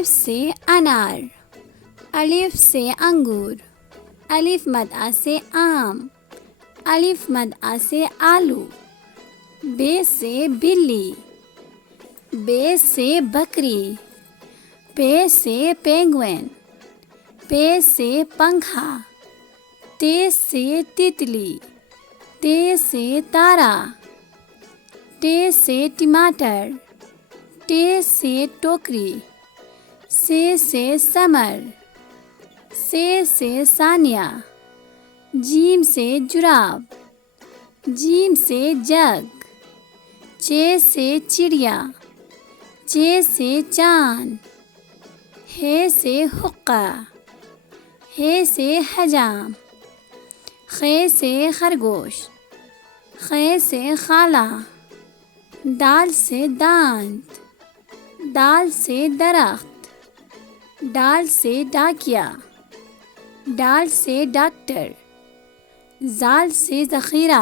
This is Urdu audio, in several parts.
الف سے انار، الف سے انگور، الف مد آ سے آم، الف مد آ سے آلو، بے سے بلی، بے سے بکری، پے سے پینگوئن، پے سے پنکھا، تے سے تتلی، تے سے تارا، ٹے سے ٹماٹر، ٹے سے ٹوکری، سے سمر، سے ثانیہ، جیم سے جراب، جیم سے جگ، چے سے چڑیا، چے سے چاند، ہے سے حقہ، ہے سے حجام، خے سے خرگوش، خے سے خالہ، دال سے دانت، دال سے درخت، ڈال سے ڈاکیا، ڈال سے ڈاکٹر، زال سے ذخیرہ،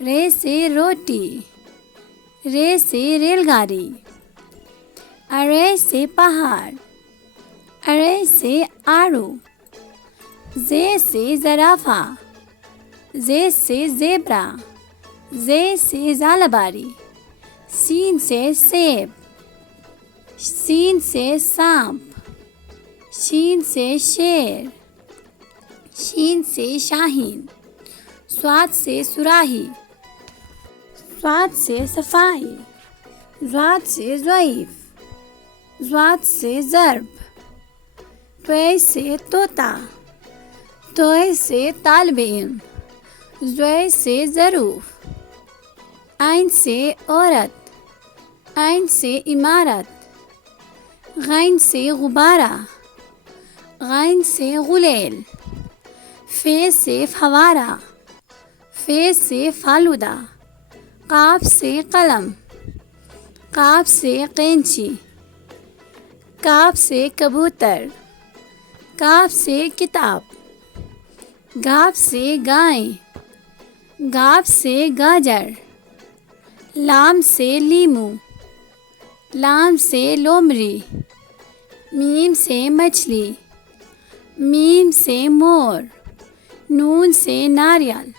رے سے روٹی، رے سے ریل گاڑی، ارے سے پہاڑ، ارے سے آڑو، زے سے زرافہ، زے سے زیبرا، زے سے زالباری، سین سے سیب، سین سے سانپ، شین سے شیر، شین سے شاہین، صاد سے صراحی، صاد سے صفائی، ضاد سے ضعیف، ضاد سے ضرب، طے سے طوطا، طے سے طالب علم، زوے سے ظروف، عین سے عورت، عین سے عمارت، غین سے غبارہ، غین سے غلیل، فے سے فوارہ، فے سے فالودہ، قاف سے قلم، قاف سے قینچی، کاف سے کبوتر، کاف سے کتاب، گاف سے گائے، گاف سے گاجر، لام سے لیمو، لام سے لومڑی، میم سے مچھلی، میم سے مور، نون سے ناریل،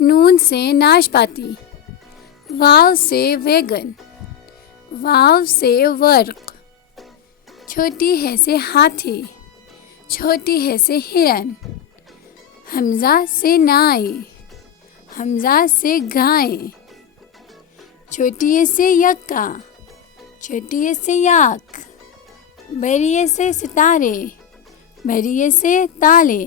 نون سے ناشپاتی، واو سے ویگن، واو سے ورق، چھوٹی ہے سے ہاتھی، چھوٹی ہے سے ہرن، حمزہ سے نائی، حمزہ سے گائے، چھوٹی سے یکا، چھوٹی سے یاک، بڑی سے ستارے، بڑی سے تالے،